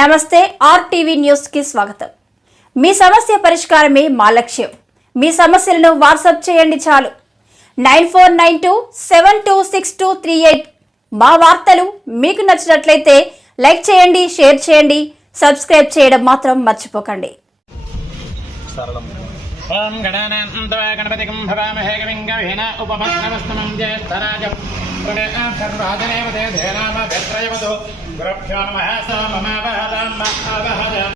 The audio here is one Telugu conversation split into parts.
నమస్తే ఆర్టీవీ న్యూస్ కి స్వాగతం। మీ సమస్య పరిష్కారమే మా లక్ష్యం। మీ సమస్యలను వాట్సాప్ చేయండి చాలు 9492726238। మా వార్తలు మీకు నచ్చినట్లయితే లైక్ చేయండి, షేర్ చేయండి, సబ్స్క్రైబ్ చేయడం మాత్రం మర్చిపోకండి। ओम गणानां गणपतिं भवामहे कविं कवीना उपमश्रवस्तमं ज्येष्ठराजं सर्वाजनेवते धेनाम भेत्रयवतो गुरुभ्यो नमः सोममावहदां महावहदां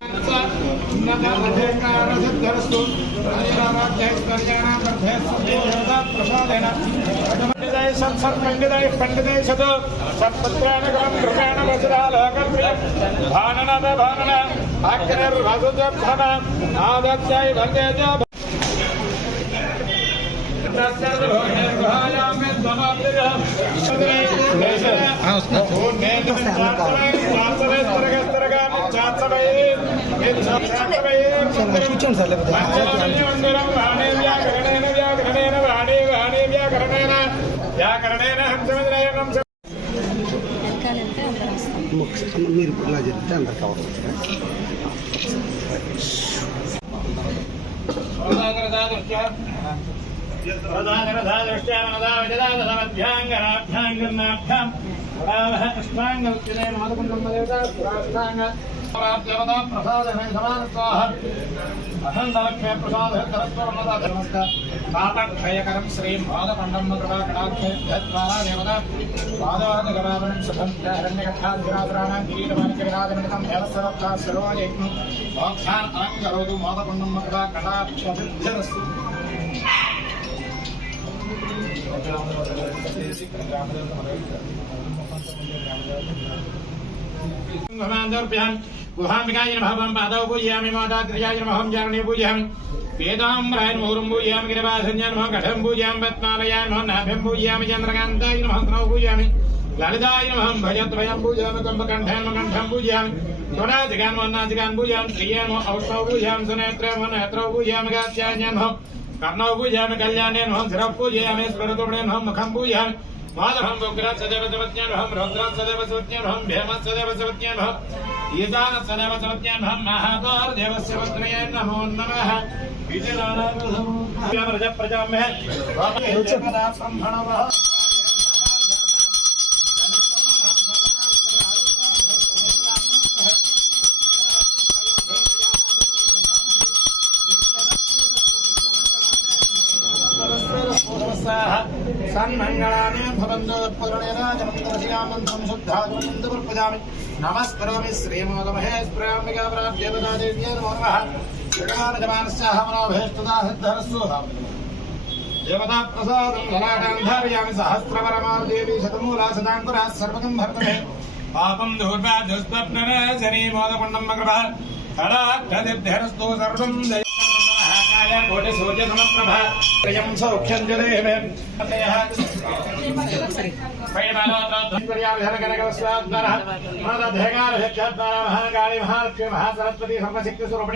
नमः మీరు ఇలా చెప్తే అందరు కవర్ క్షయకరం శ్రీ మాధపండం కటాక్షేద్వారా దేవతా పాదవాదగరావణం సుఖం హిరణ్యకథాధిరాధరాణం కిరీటమానికవిరాజనితం దేవస్వరత్తా శిరోజయజ్ఞం మోక్షాన్ అలంకరోతు మాధపండం కటాక్షసిద్ధిరస్తు। गुहाम्बिकाय नमः पादौ पूजयामि मातात्रियाय नमः जारणे पूजयामि वेदाम्राय मुहुरं पूजयामि गिरिवासन्याय नमः घटं पूजयामि पद्मालयाय नमः नाभ्यं पूजयामि चन्द्रकान्ताय नमः स्नौ पूजयामि ललिताय नमः भजद्वयं पूजयामि कम्बकण्ठाय नमः कण्ठं पूजयामि स्वनासिकान् वन्नासिकान् पूजयामि श्रियाय नमः औष्ठौ पूजयामि सुनेत्राय नमः नेत्रौ पूजयामि गात्याय नमः कर्णौ पूजयामि कल्याणे नमः शिरः पूजयामि स्फुरतुणे नमः मुखं पूजयामि माधवं उग्रं सदैव सवज्ञानहं रौद्रं सदैव सवज्ञानहं भीमं सदैव सवज्ञानहं ईशानं सदैव सवज्ञानहं महादेवस्य वज्रये नमो नमः। प्रजामहे ब्रह्मणवः सन्मंगलानि भवन्तु पूर्णेन जन्मदर्शयामं संशुद्धात्मनं प्रजामि नमस्करोमि श्रीमोदमहेश्वराम्बिकाप्राप्त्यवदा देव्यै नमो नमः। जगमानजमानस्याः मनोभीष्टदा सिद्धरस्सु देवता प्रसादं ललाटां धारयामि सहस्रवरमादेवी शतमूला सदाङ्कुरः सर्वगं भर्तमे पापं दूर्वा दुष्टप्नरशनी मोदपुण्डं कृपा कलाक्षदिभ्यरस्तु सर्वं कोटि सूर्य समप्रभा प्रियं सौख्यं जलेमे महाकाली महालक्ष्मी महासरस्वती सर्वशक्ति स्वरूपिणी